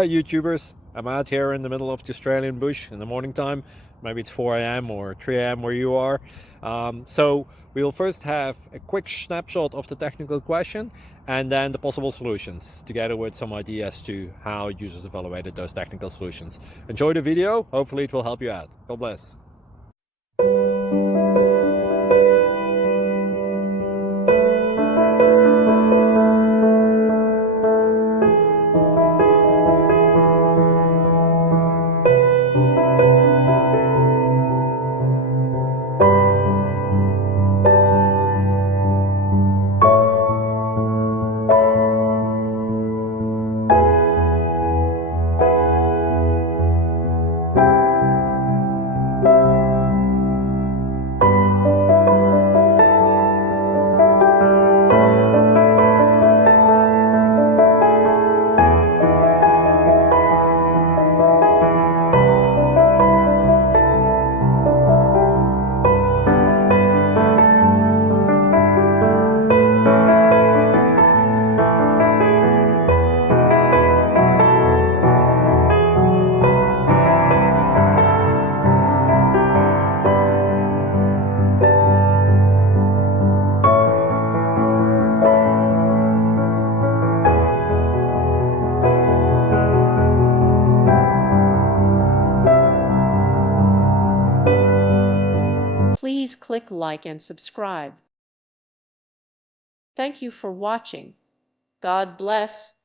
Hi YouTubers, I'm out here in the middle of the Australian bush in the morning time. Maybe it's 4 a.m. or 3 a.m. where you are. So we'll first have a quick snapshot of the technical question and then the possible solutions, together with some ideas to how users evaluated those technical solutions. Enjoy the video, hopefully it will help you out. God bless. Please click like and subscribe. Thank you for watching. God bless.